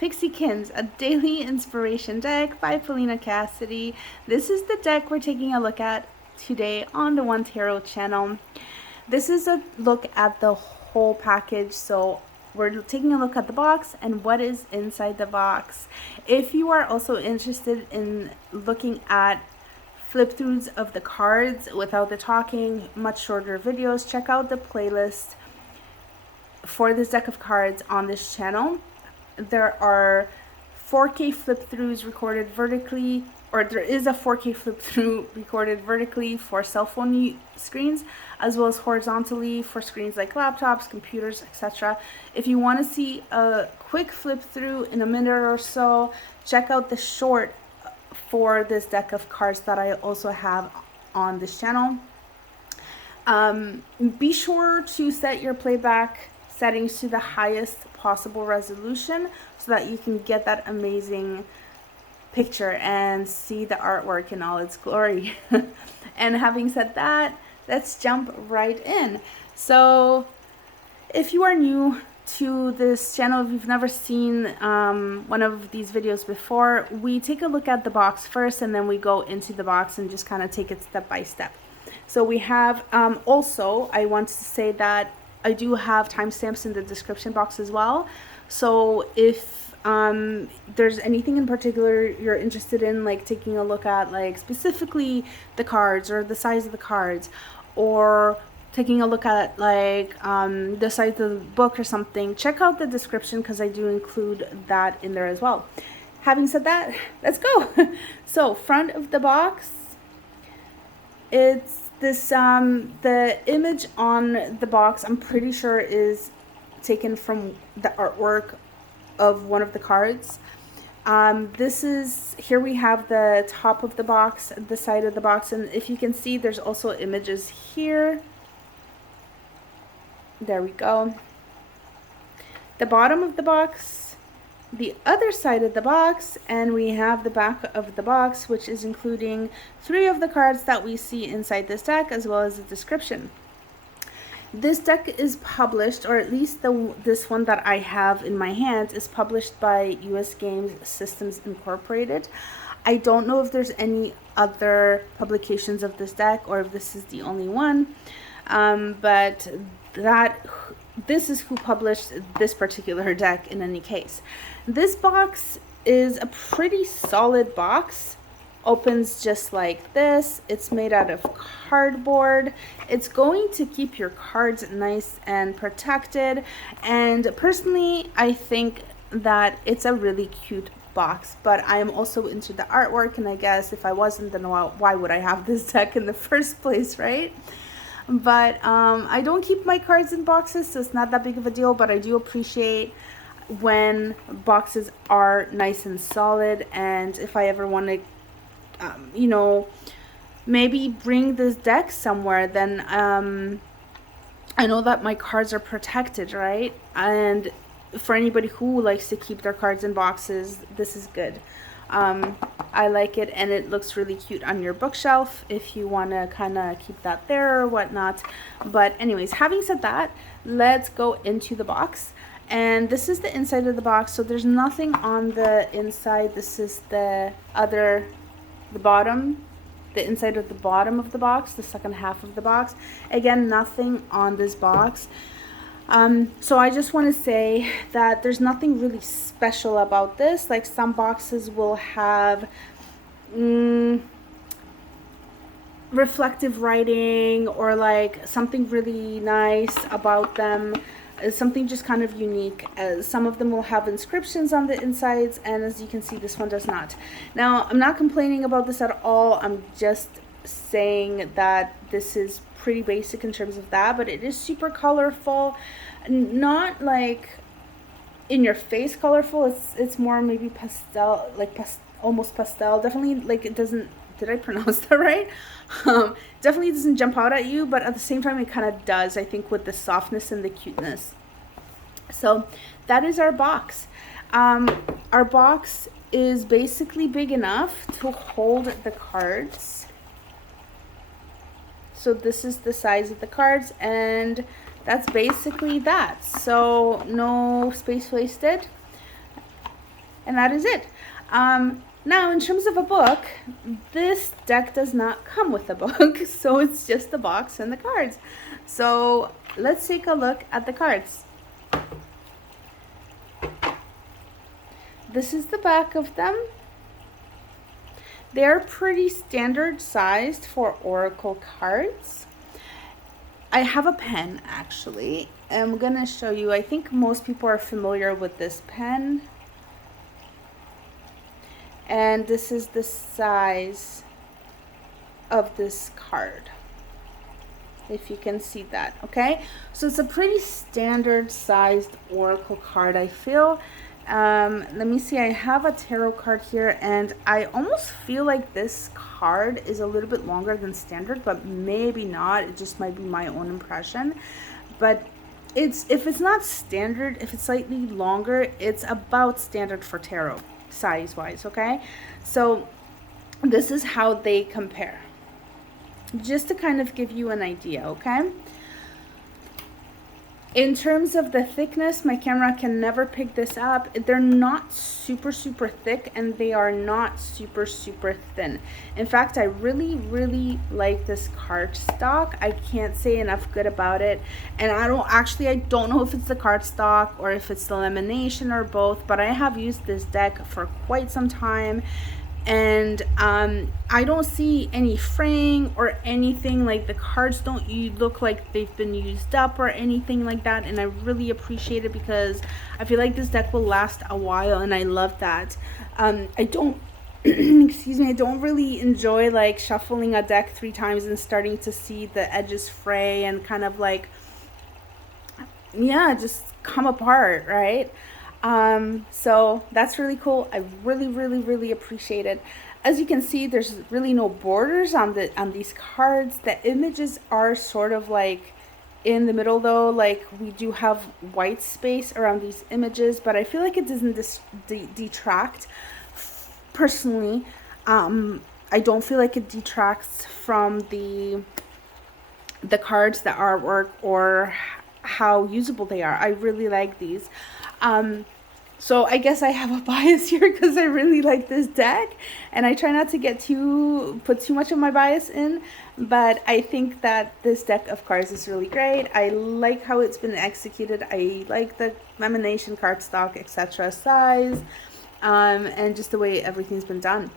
Pixiekins, a daily inspiration deck by Paulina Cassidy. This is the deck we're taking a look at today on the One Tarot channel. This is a look at the whole package, so we're taking a look at the box and what is inside the box. If you are also interested in looking at flip throughs of the cards without the talking, much shorter videos, check out the playlist for this deck of cards on this channel. There are 4K flip throughs recorded vertically, or there is a 4K flip through recorded vertically for cell phone screens, as well as horizontally for screens like laptops, computers, etc. If you want to see a quick flip through in a minute or so, check out the short for this deck of cards that I also have on this channel. Be sure to set your playback settings to the highest possible resolution so that you can get that amazing picture and see the artwork in all its glory. And having said that, let's jump right in. So if you are new to this channel, if you've never seen one of these videos before, we take a look at the box first and then we go into the box and just kind of take it step by step. So we have also, I want to say that I do have timestamps in the description box as well. So if there's anything in particular you're interested in, like taking a look at, like specifically the cards or the size of the cards, or taking a look at like the size of the book or something, check out the description because I do include that in there as well. Having said that, let's go. So front of the box, it's this the image on the box, I'm pretty sure, is taken from the artwork of one of the cards. This is, here we have the top of the box, the side of the box, and if you can see, there's also images here. There we go. The bottom of the box, the other side of the box, and we have the back of the box, which is including 3 of the cards that we see inside this deck, as well as the description. This deck is published, or at least this one that I have in my hand is published by US Games Systems Incorporated. I don't know if there's any other publications of this deck or if this is the only one, but this is who published this particular deck in any case. This box is a pretty solid box. Opens just like this. It's made out of cardboard. It's going to keep your cards nice and protected. And personally, I think that it's a really cute box, but I am also into the artwork, and I guess if I wasn't, then why would I have this deck in the first place, right? But I don't keep my cards in boxes, so it's not that big of a deal, but I do appreciate when boxes are nice and solid. And if I ever want to you know, maybe bring this deck somewhere, then I know that my cards are protected, right? And for anybody who likes to keep their cards in boxes, this is good. I like it, and it looks really cute on your bookshelf if you want to kind of keep that there or whatnot. But anyways, having said that, let's go into the box. And this is the inside of the box, so there's nothing on the inside. This is the bottom, the inside of the bottom of the box, the second half of the box. Again, nothing on this box. So I just want to say that there's nothing really special about this. Like some boxes will have reflective writing or like something really nice about them. Something just kind of unique. Some of them will have inscriptions on the insides, and as you can see, this one does not. Now, I'm not complaining about this at all. I'm just saying that this is pretty basic in terms of that, but it is super colorful. Not like in your face colorful. It's more maybe pastel, like almost pastel. Definitely, like, it doesn't, did I pronounce that right? Definitely doesn't jump out at you, but at the same time it kind of does, I think, with the softness and the cuteness. So that is our box. Our box is basically big enough to hold the cards. So this is the size of the cards, and that's basically that. So no space wasted. And that is it. Now, in terms of a book, this deck does not come with a book, so it's just the box and the cards. So let's take a look at the cards. This is the back of them. They're pretty standard sized for oracle cards. I have a pen, actually. I'm gonna show you. I think most people are familiar with this pen. And this is the size of this card, if you can see that. Okay, so it's a pretty standard sized oracle card, I feel. Let me see, I have a tarot card here, and I almost feel like this card is a little bit longer than standard, but maybe not. It just might be my own impression. But if it's not standard, if it's slightly longer, it's about standard for tarot size wise. Okay, so this is how they compare, just to kind of give you an idea. Okay, in terms of the thickness, my camera can never pick this up. They're not super thick, and they are not super thin. In fact, I really like this cardstock. I can't say enough good about it. And I don't know if it's the cardstock or if it's the lamination or both, but I have used this deck for quite some time. And I don't see any fraying or anything. Like, the cards don't look like they've been used up or anything like that, and I really appreciate it because I feel like this deck will last a while, and I love that. I don't excuse me, I don't really enjoy like shuffling a deck 3 times and starting to see the edges fray and kind of like, yeah, just come apart, right? So that's really cool. I really appreciate it. As you can see, there's really no borders on these cards. The images are sort of like in the middle though. Like, we do have white space around these images, but I feel like it doesn't detract. Personally, I don't feel like it detracts from the cards, the artwork, or how usable they are. I really like these. So I guess I have a bias here because I really like this deck, and I try not to put too much of my bias in, but I think that this deck of cards is really great. I like how it's been executed. I like the lamination, cardstock, etc. size, and just the way everything's been done.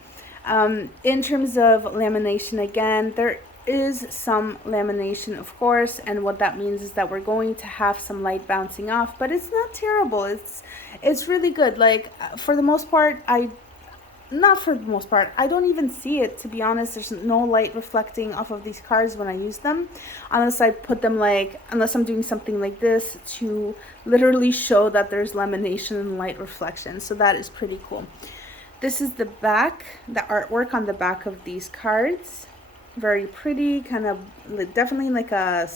In terms of lamination, again, there is some lamination, of course, and what that means is that we're going to have some light bouncing off, but it's not terrible. It's really good. Like, for the most part, I don't even see it, to be honest. There's no light reflecting off of these cards when I use them, unless I'm doing something like this to literally show that there's lamination and light reflection. So that is pretty cool. This is the back, the artwork on the back of these cards. Very pretty, kind of definitely like a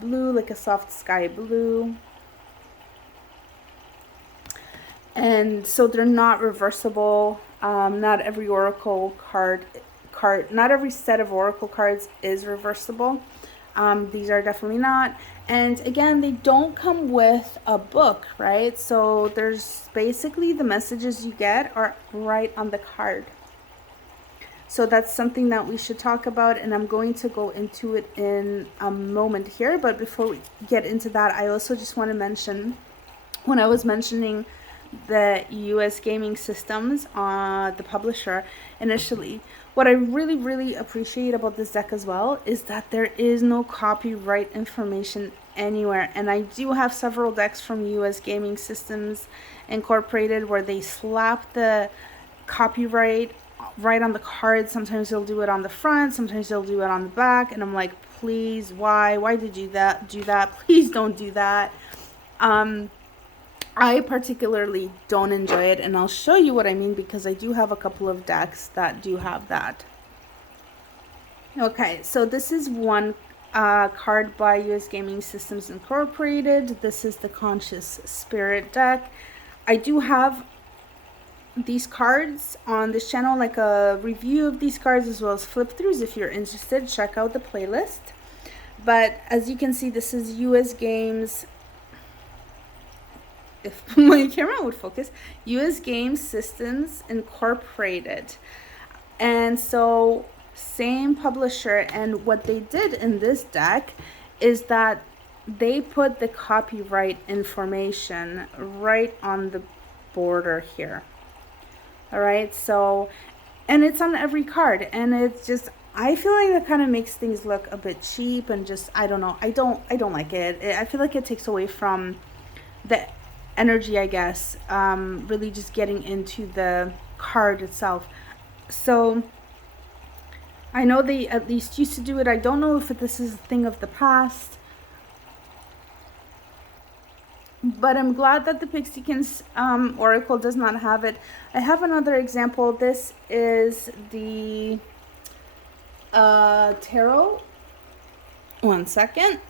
blue, like a soft sky blue. And so they're not reversible. Not every oracle not every set of oracle cards is reversible. These are definitely not. And again, they don't come with a book, right? So there's basically the messages you get are right on the card. So that's something that we should talk about, and I'm going to go into it in a moment here. But before we get into that, I also just want to mention, when I was mentioning the US Gaming Systems, the publisher initially, what I really appreciate about this deck as well is that there is no copyright information anywhere. And I do have several decks from US Gaming Systems Incorporated where they slap the copyright right on the card. Sometimes they'll do it on the front, sometimes they'll do it on the back, and I'm like, please, why did you do that? Please don't do that. I particularly don't enjoy it, and I'll show you what I mean because I do have a couple of decks that do have that. Okay, so this is one card by US Gaming Systems Incorporated. This is the Conscious Spirit deck. I do have these cards on this channel, like a review of these cards as well as flip throughs. If you're interested, check out the playlist. But as you can see, this is US Games if my camera would focus, US Game Systems Incorporated. And so same publisher, and what they did in this deck is that they put the copyright information right on the border here. All right, so, and it's on every card, and it's just, I feel like that kind of makes things look a bit cheap, and just, I don't know, I don't like it. I feel like it takes away from the energy, I guess, really just getting into the card itself. So I know they at least used to do it. I don't know if this is a thing of the past, but I'm glad that the Pixiekins Oracle does not have it. I have another example. This is the tarot. One second.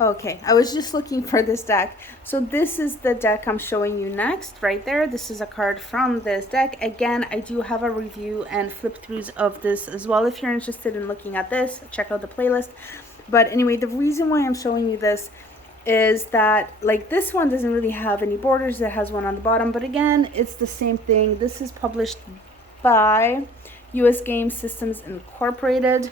Okay, I was just looking for this deck. So this is the deck I'm showing you next, right there. This is a card from this deck. Again, I do have a review and flip throughs of this as well. If you're interested in looking at this, check out the playlist. But anyway, the reason why I'm showing you this is that, like, this one doesn't really have any borders. It has one on the bottom, but again, it's the same thing. This is published by US Game Systems Incorporated,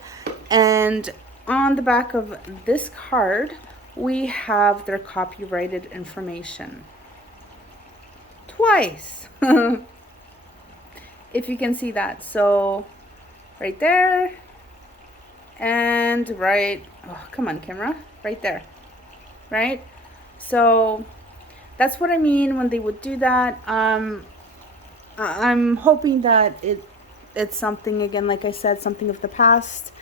and on the back of this card we have their copyrighted information twice. If you can see that, so right there and right, oh come on camera, right there, right? So that's what I mean when they would do that. I'm hoping that it's something, again, like I said, something of the past.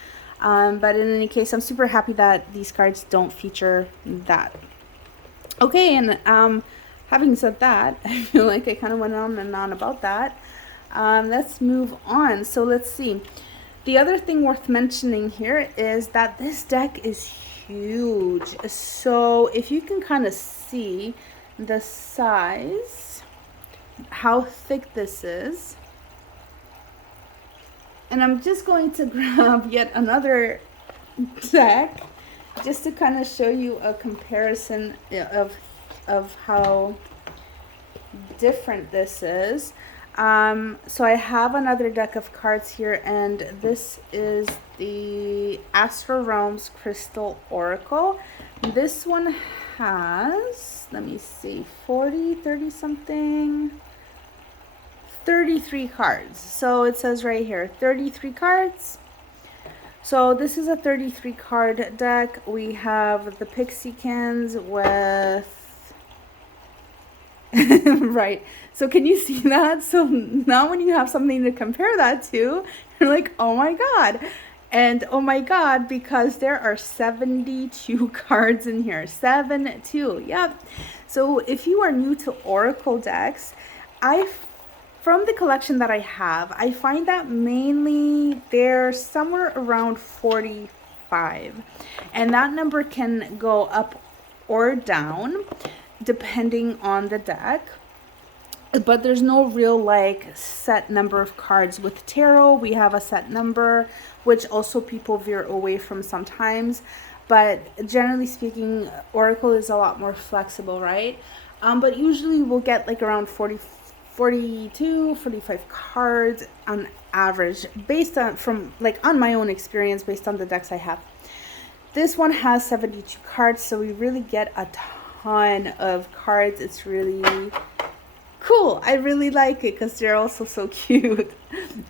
But in any case, I'm super happy that these cards don't feature that. Okay, and having said that, I feel like I kind of went on and on about that. Let's move on. So let's see. The other thing worth mentioning here is that this deck is huge. So if you can kind of see the size, how thick this is. And I'm just going to grab yet another deck just to kind of show you a comparison of how different this is. So I have another deck of cards here, and this is the Astro Realms Crystal Oracle. This one has, let me see, 30 something, 33 cards. So it says right here 33 cards. So this is a 33 card deck. We have the Pixiekins with right, so can you see that? So now when you have something to compare that to, you're like, oh my god. And oh my god, because there are 72 cards in here. 72, yep. So if you are new to Oracle decks, from the collection that I have, I find that mainly they're somewhere around 45. And that number can go up or down depending on the deck. But there's no real like set number of cards. With tarot, we have a set number, which also people veer away from sometimes. But generally speaking, Oracle is a lot more flexible, right? But usually we'll get like around 42, 45 cards on average, based on, from like on my own experience, based on the decks I have. This one has 72 cards, so we really get a ton of cards. It's really cool. I really like it because they're also so cute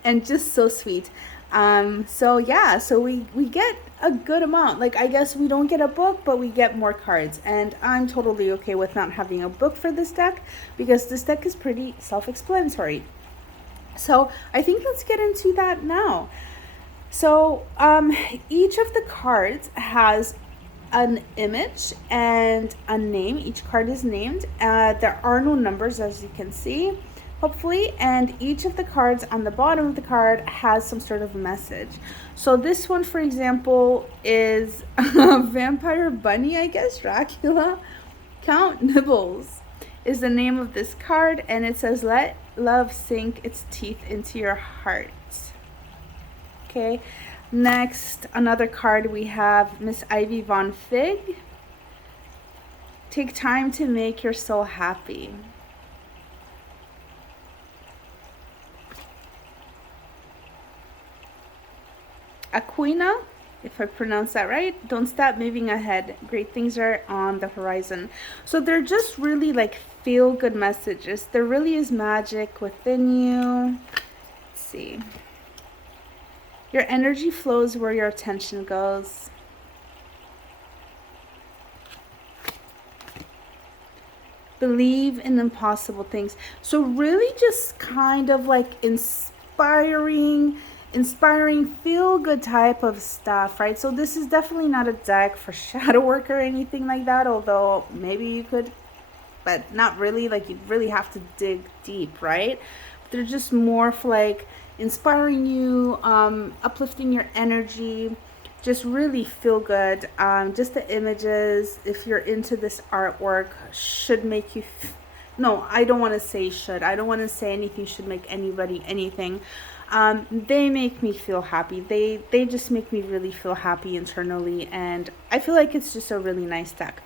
and just so sweet. So yeah, so we get a good amount. Like, I guess we don't get a book, but we get more cards, and I'm totally okay with not having a book for this deck because this deck is pretty self-explanatory. So I think let's get into that now. So each of the cards has an image and a name. Each card is named. There are no numbers, as you can see, hopefully, and each of the cards on the bottom of the card has some sort of message. So this one, for example, is a vampire bunny, I guess, Dracula. Count Nibbles is the name of this card, and it says, let love sink its teeth into your heart. Okay, next, another card, we have Miss Ivy Von Fig. Take time to make your soul happy. Aquina, if I pronounce that right, don't stop moving ahead. Great things are on the horizon. So they're just really like feel-good messages. There really is magic within you. Let's see. Your energy flows where your attention goes. Believe in impossible things. So really just kind of like inspiring feel-good type of stuff, right? So this is definitely not a deck for shadow work or anything like that, although maybe you could, but not really. Like you really have to dig deep, right? But they're just more for like inspiring you, uplifting your energy, just really feel good. Just the images, if you're into this artwork, should make you no, I don't want to say should. I don't want to say anything should make anybody anything. They make me feel happy. They just make me really feel happy internally, and I feel like it's just a really nice deck.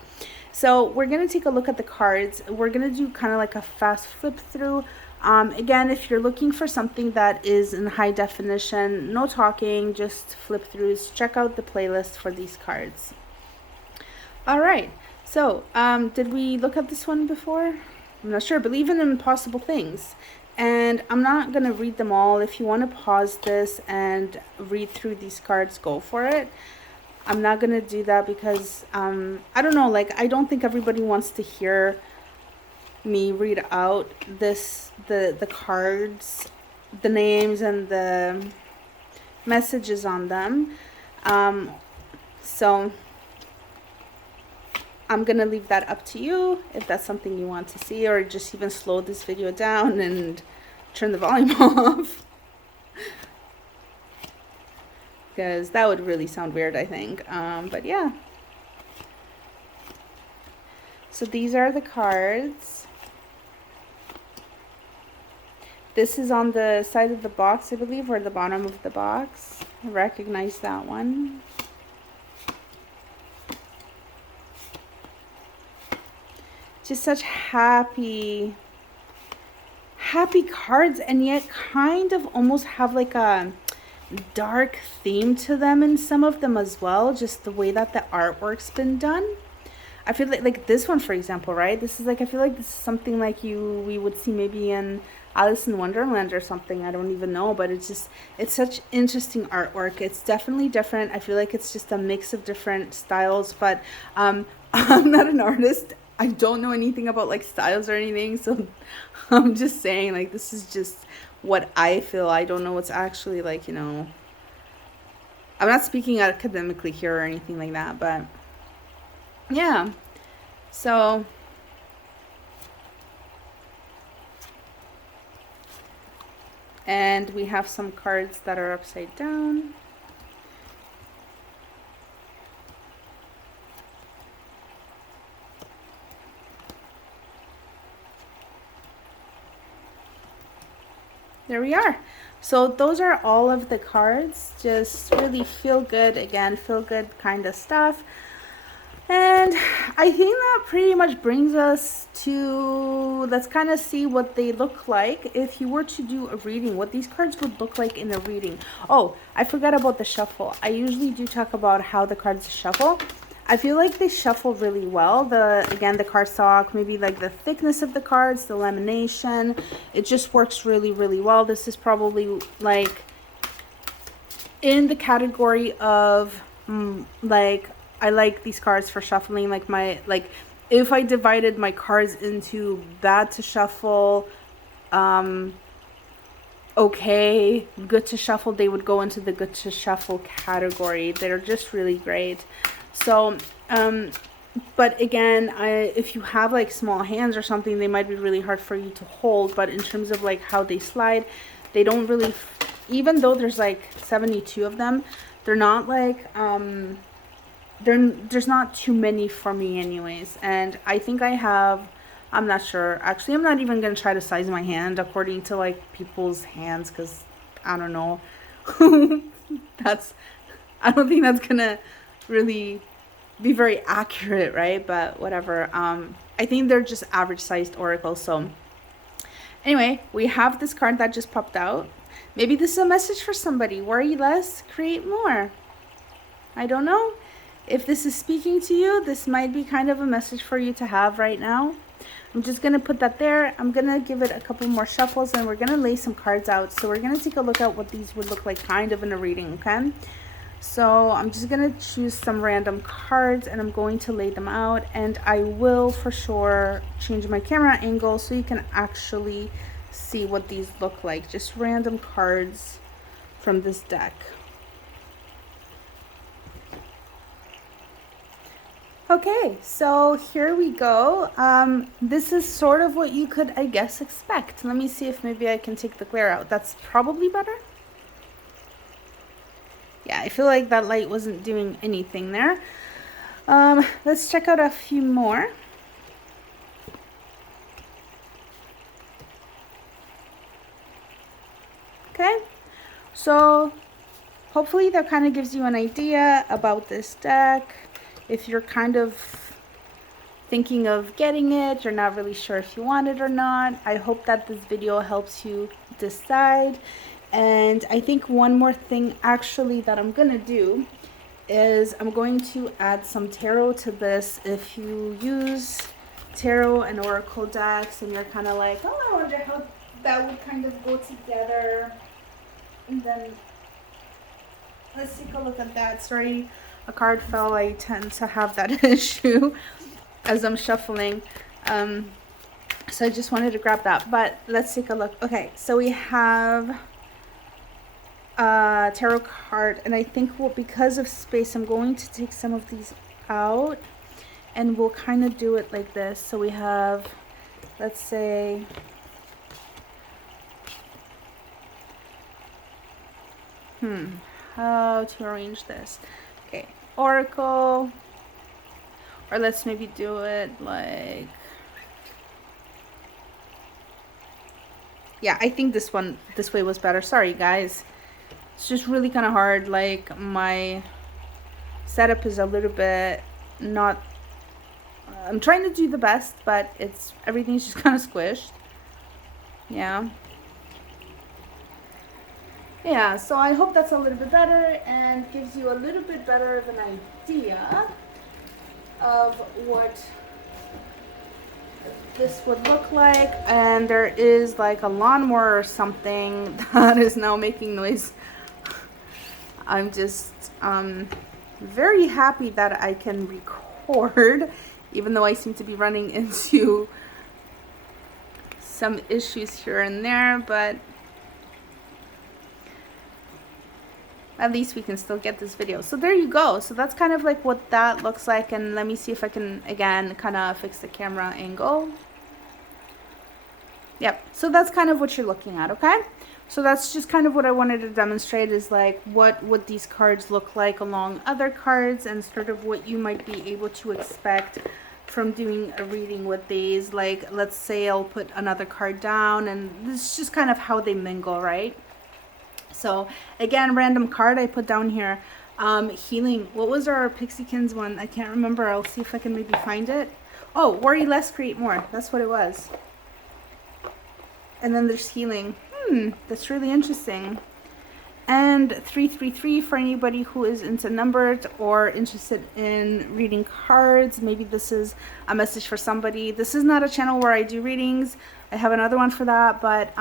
So we're going to take a look at the cards. We're going to do kind of like a fast flip through. Again, if you're looking for something that is in high definition, no talking, just flip throughs, check out the playlist for these cards. All right. So did we look at this one before? I'm not sure. Believe in impossible things. And I'm not going to read them all. If you want to pause this and read through these cards, go for it. I'm not going to do that because, I don't know, like, I don't think everybody wants to hear me read out the cards, the names, and the messages on them. So I'm going to leave that up to you if that's something you want to see, or just even slow this video down and turn the volume off. Because that would really sound weird, I think. But yeah. So these are the cards. This is on the side of the box, I believe, or the bottom of the box. I recognize that one. Just such happy cards, and yet kind of almost have like a dark theme to them in some of them as well, just the way that the artwork's been done. I feel like this one, for example, right? This is like, I feel like this is something like we would see maybe in Alice in Wonderland or something. I don't even know, but it's such interesting artwork. It's definitely different. I feel like it's just a mix of different styles, but I'm not an artist. I don't know anything about like styles or anything, so I'm just saying, like, this is just what I feel. I don't know what's actually, like, you know, I'm not speaking academically here or anything like that, but yeah. So and we have some cards that are upside down. There we are. So those are all of the cards. Just really feel good, again, feel good kind of stuff. And I think that pretty much brings us to, let's kind of see what they look like if you were to do a reading, what these cards would look like in a reading. Oh, I forgot about the shuffle. I usually do talk about how the cards shuffle. I feel like they shuffle really well. Again, the cardstock, maybe like the thickness of the cards, the lamination, it just works really, really well. This is probably like in the category of like, I like these cards for shuffling. Like if I divided my cards into bad to shuffle, okay, good to shuffle, they would go into the good to shuffle category. They're just really great. So, but again, if you have like small hands or something, they might be really hard for you to hold. But in terms of like how they slide, they don't really, even though there's like 72 of them, they're not like, there's not too many for me anyways. And I think I have, I'm not sure. Actually, I'm not even going to try to size my hand according to like people's hands, because I don't know. I don't think that's going to really be very accurate, right? But whatever. I think they're just average sized oracles. So anyway, we have this card that just popped out. Maybe this is a message for somebody. Worry less, create more. I don't know. If this is speaking to you, this might be kind of a message for you to have right now. I'm just going to put that there. I'm going to give it a couple more shuffles, and we're going to lay some cards out. So we're going to take a look at what these would look like kind of in a reading, okay? So I'm just going to choose some random cards, and I'm going to lay them out. And I will for sure change my camera angle so you can actually see what these look like. Just random cards from this deck. Okay, so here we go. This is sort of what you could, I guess, expect. Let me see if maybe I can take the glare out. That's probably better. Yeah, I feel like that light wasn't doing anything there. Let's check out a few more. Okay, so hopefully that kind of gives you an idea about this deck. If you're kind of thinking of getting it, you're not really sure if you want it or not, I hope that this video helps you decide. And I think one more thing actually that I'm gonna do is I'm going to add some tarot to this. If you use tarot and oracle decks and you're kind of like, oh, I wonder how that would kind of go together, and then let's take a look at that. Sorry, a card fell. I tend to have that issue as I'm shuffling. So I just wanted to grab that, but let's take a look. Okay, so we have a tarot card, and I think because of space, I'm going to take some of these out, and we'll kind of do it like this. So we have, let's say, how to arrange this. Okay, oracle, or let's maybe do it like, yeah, I think this way was better. Sorry guys, it's just really kind of hard. Like, my setup is a little bit not, I'm trying to do the best, but everything's just kind of squished. Yeah, so I hope that's a little bit better and gives you a little bit better of an idea of what this would look like. And there is like a lawnmower or something that is now making noise. I'm just very happy that I can record, even though I seem to be running into some issues here and there, but at least we can still get this video. So there you go. So that's kind of like what that looks like. And let me see if I can, again, kind of fix the camera angle. Yep. So that's kind of what you're looking at, okay? So that's just kind of what I wanted to demonstrate, is like what would these cards look like along other cards, and sort of what you might be able to expect from doing a reading with these. Like, let's say I'll put another card down, and this is just kind of how they mingle, right? So again, random card I put down here. Healing. What was our Pixiekins one? I can't remember. I'll see if I can maybe find it. Oh, worry less, create more. That's what it was. And then there's healing. That's really interesting. And 333 for anybody who is into numbered or interested in reading cards. Maybe this is a message for somebody. This is not a channel where I do readings. I have another one for that, but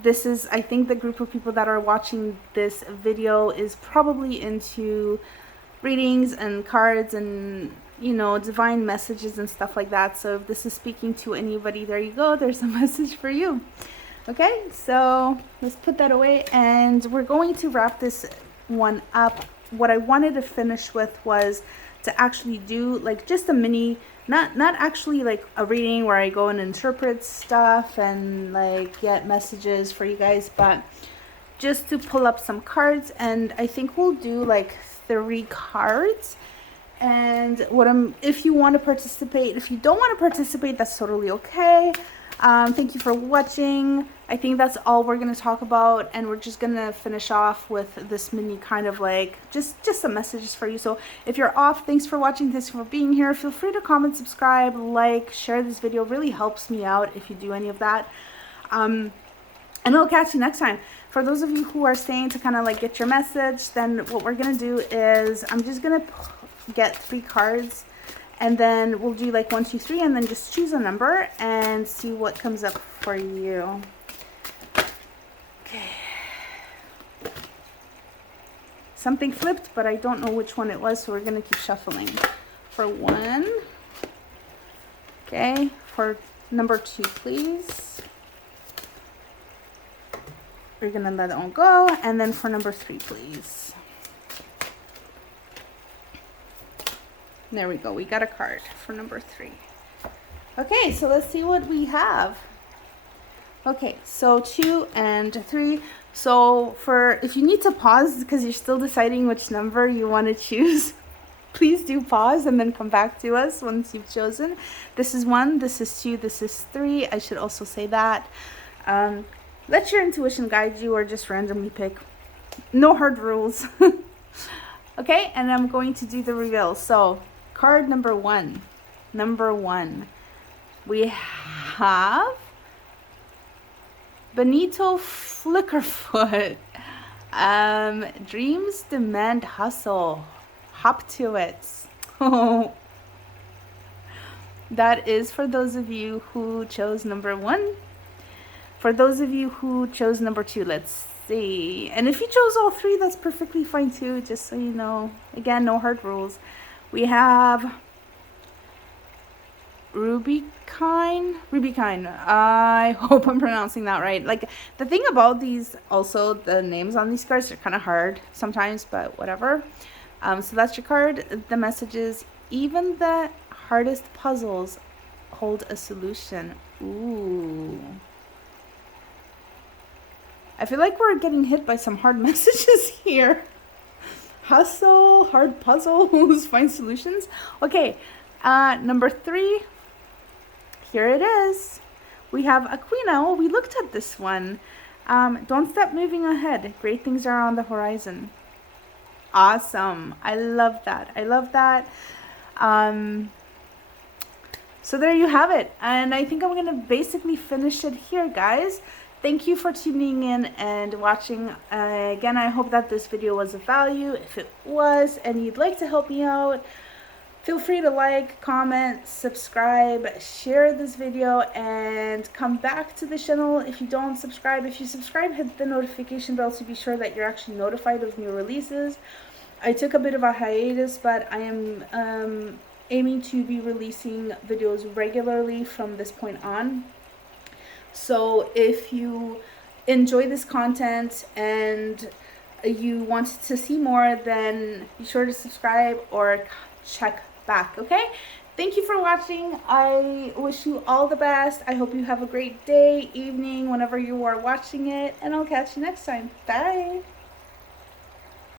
this is, I think the group of people that are watching this video is probably into readings and cards and, you know, divine messages and stuff like that. So if this is speaking to anybody, there you go. There's a message for you. Okay, so let's put that away, and we're going to wrap this one up. What I wanted to finish with was to actually do like just a mini, not actually like a reading where I go and interpret stuff and like get messages for you guys, but just to pull up some cards. And I think we'll do like 3 cards. And if you want to participate, if you don't want to participate, that's totally okay. Thank you for watching. I think that's all we're going to talk about, and we're just going to finish off with this mini kind of like just some messages for you. So if you're off, thanks for watching, thanks for being here. Feel free to comment, subscribe, like, share this video. It really helps me out if you do any of that. And I'll catch you next time. For those of you who are staying to kind of like get your message, then what we're going to do is I'm just going to get 3 cards, and then we'll do like 1, 2, 3, and then just choose a number and see what comes up for you. Okay. Something flipped, but I don't know which one it was, so we're going to keep shuffling. For 1. Okay. For number 2, please. We're going to let that one go. And then for number 3, please. There we go. We got a card for number 3. Okay, so let's see what we have. Okay, so 2 and 3. So if you need to pause because you're still deciding which number you want to choose, please do pause and then come back to us once you've chosen. This is 1, this is 2, this is 3. I should also say that. Let your intuition guide you, or just randomly pick. No hard rules. Okay, and I'm going to do the reveal. So card number 1. Number 1. We have Benito Flickerfoot. Dreams demand hustle. Hop to it. That is for those of you who chose number 1. For those of you who chose number 2, let's see. And if you chose all 3, that's perfectly fine too, just so you know. Again, no hard rules. We have Rubikine. I hope I'm pronouncing that right. Like, the thing about these, also, the names on these cards are kind of hard sometimes, but whatever. So that's your card. The message is, even the hardest puzzles hold a solution. Ooh. I feel like we're getting hit by some hard messages here. Hustle, hard puzzles, find solutions. Okay, number 3. Here it is. We have Aquina. Oh, we looked at this one. Don't stop moving ahead. Great things are on the horizon. Awesome. I love that. I love that. So there you have it. And I think I'm going to basically finish it here, guys. Thank you for tuning in and watching. Again, I hope that this video was of value. If it was and you'd like to help me out, feel free to like, comment, subscribe, share this video, and come back to the channel if you don't subscribe. If you subscribe, hit the notification bell to be sure that you're actually notified of new releases. I took a bit of a hiatus, but I am aiming to be releasing videos regularly from this point on. So if you enjoy this content and you want to see more, then be sure to subscribe or check back, okay? Thank you for watching. I wish you all the best. I hope you have a great day, evening, whenever you are watching it, and I'll catch you next time. Bye.